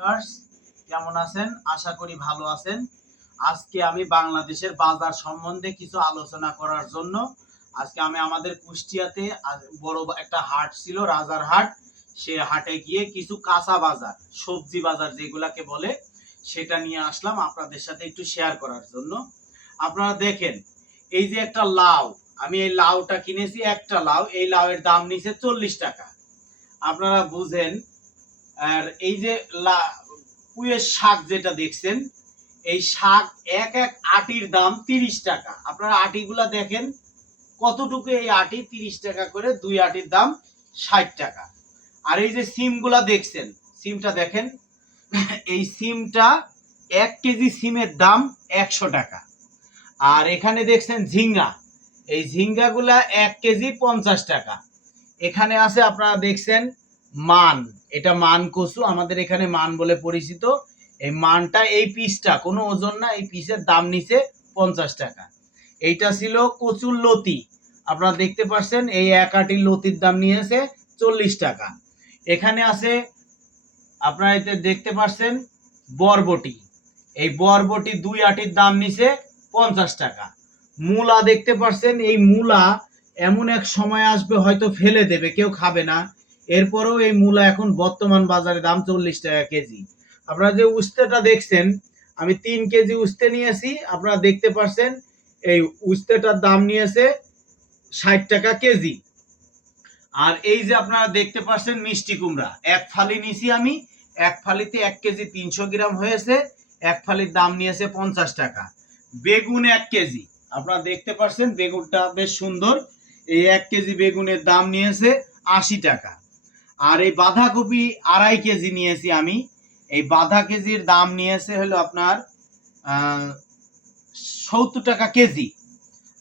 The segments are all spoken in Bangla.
ভিউয়ার্স, কেমন আছেন? আশা করি ভালো আছেন। আজকে আমি বাংলাদেশের বাজার সম্বন্ধে কিছু আলোচনা করার জন্য আজকে আমি আমাদের কুষ্টিয়াতে বড় একটা হাট ছিল, রাজার হাট। সে হাটে গিয়ে কিছু কাঁচা বাজার, সবজি বাজার যেগুলাকে বলে, সেটা নিয়ে আসলাম আপনাদের সাথে একটু শেয়ার করার জন্য। আপনারা দেখেন, এই যে একটা লাউ, আমি এই লাউটা কিনেছি, একটা লাউ, এই লাউয়ের দাম নিচে 40 টাকা। আপনারা বুঝেন। আর এই যে পুঁইয়ের শাক যেটা দেখছেন, এই শাক এক এক আটির দাম 30 টাকা। আপনারা আটিগুলা দেখেন কতটুকু, এই আটি 30 টাকা করে, দুই আটির দাম 60 টাকা। আর এই যে সিমগুলা দেখছেন, সিমটা দেখেন, এই সিমটা 1 কেজি সিমের দাম 100 টাকা। আর এখানে দেখছেন ঝিঙ্গা, এই ঝিঙ্গাগুলা 1 কেজি 50 টাকা। এখানে আছে আপনারা দেখছেন মান, এটা মান কচু, আমাদের এখানে মান বলে পরিচিত। এই মানটা, এই পিসটা কোনো ওজন না, এই পিসের দাম নিচে 50 টাকা। এইটা ছিল কচুর লতি, আপনারা দেখতে পাচ্ছেন, এই এক আটি লতির দাম নিয়েছে 40 টাকা। এখানে আছে আপনারা এতে দেখতে পাচ্ছেন বরবটি, এই বরবটি দুই আটির দাম নিচে 50 টাকা। মূলা দেখতে পাচ্ছেন, এই মূলা এমন এক সময় আসবে হয়তো ফেলে দেবে, কেউ খাবে না, এরপরেও এই মূলা এখন বর্তমান বাজারে দাম 40 টাকা কেজি। আপনারা যে উস্তেটা দেখছেন, আমি 3 কেজি উস্তে নিয়েছি, আপনারা দেখতে পাচ্ছেন এই উস্তেটার দাম নিয়েছে 60 টাকা কেজি। আর এই যে আপনারা দেখতে পাচ্ছেন মিষ্টি কুমড়া, এক ফালি নিছি আমি, এক ফালিতে 1 কেজি 300 গ্রাম হয়েছে, এক ফালির দাম নিয়েছে 50 টাকা। বেগুন 1 কেজি, আপনারা দেখতে পাচ্ছেন বেগুনটা বেশ সুন্দর, এই 1 কেজি বেগুনের দাম নিয়েছে 80 টাকা। আর এই বাঁধাকপি 2.5 কেজি নিয়েছি আমি, এই বাঁধা কেজির দাম নিয়েছে হলো আপনার 70 টাকা কেজি।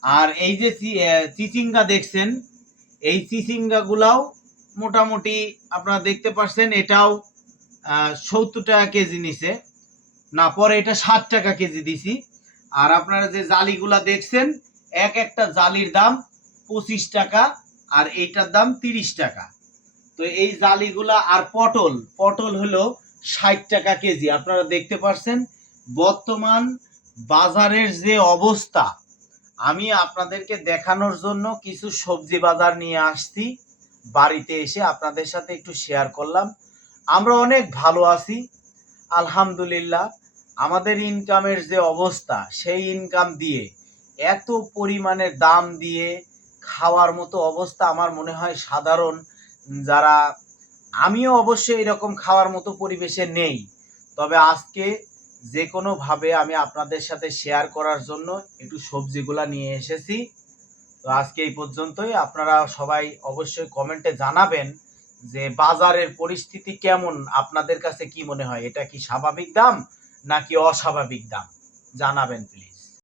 আর এই যে চিচিঙ্গা দেখছেন, এই চিচিঙ্গা গুলাও মোটামুটি আপনারা দেখতে পাচ্ছেন, এটাও 70 টাকা কেজি নিছে, না পরে এটা 60 টাকা কেজি দিছি। আর আপনারা যে জালিগুলা দেখছেন, এক একটা জালির দাম 25 টাকা, আর এইটার দাম 30 টাকা। তো এই জালিগুলা, আর পটল, পটল হলো 60 টাকা কেজি। আপনারা দেখতে পাচ্ছেন বর্তমান বাজারের যে অবস্থা, আমি আপনাদেরকে দেখানোর জন্য কিছু সবজি বাজার নিয়ে আসছি, বাড়িতে এসে আপনাদের সাথে একটু শেয়ার করলাম। আমরা অনেক ভালো আছি আলহামদুলিল্লাহ। আমাদের ইনকামের যে অবস্থা, সেই ইনকাম দিয়ে এত পরিমাণে দাম দিয়ে খাওয়ার মতো অবস্থা আমার মনে হয় সাধারণ যারা, আমিও অবশ্যই এরকম খাওয়ার মতো পরিবেশে নেই। তবে আজকে যে কোনোভাবে আমি আপনাদের সাথে শেয়ার করার জন্য একটু সবজিগুলা নিয়ে এসেছি। তো আজকে এই পর্যন্তই। আপনারা সবাই অবশ্যই কমেন্টে জানাবেন যে বাজারের পরিস্থিতি কেমন, আপনাদের কাছে কি মনে হয়, এটা কি স্বাভাবিক দাম নাকি অস্বাভাবিক দাম, জানাবেন প্লিজ।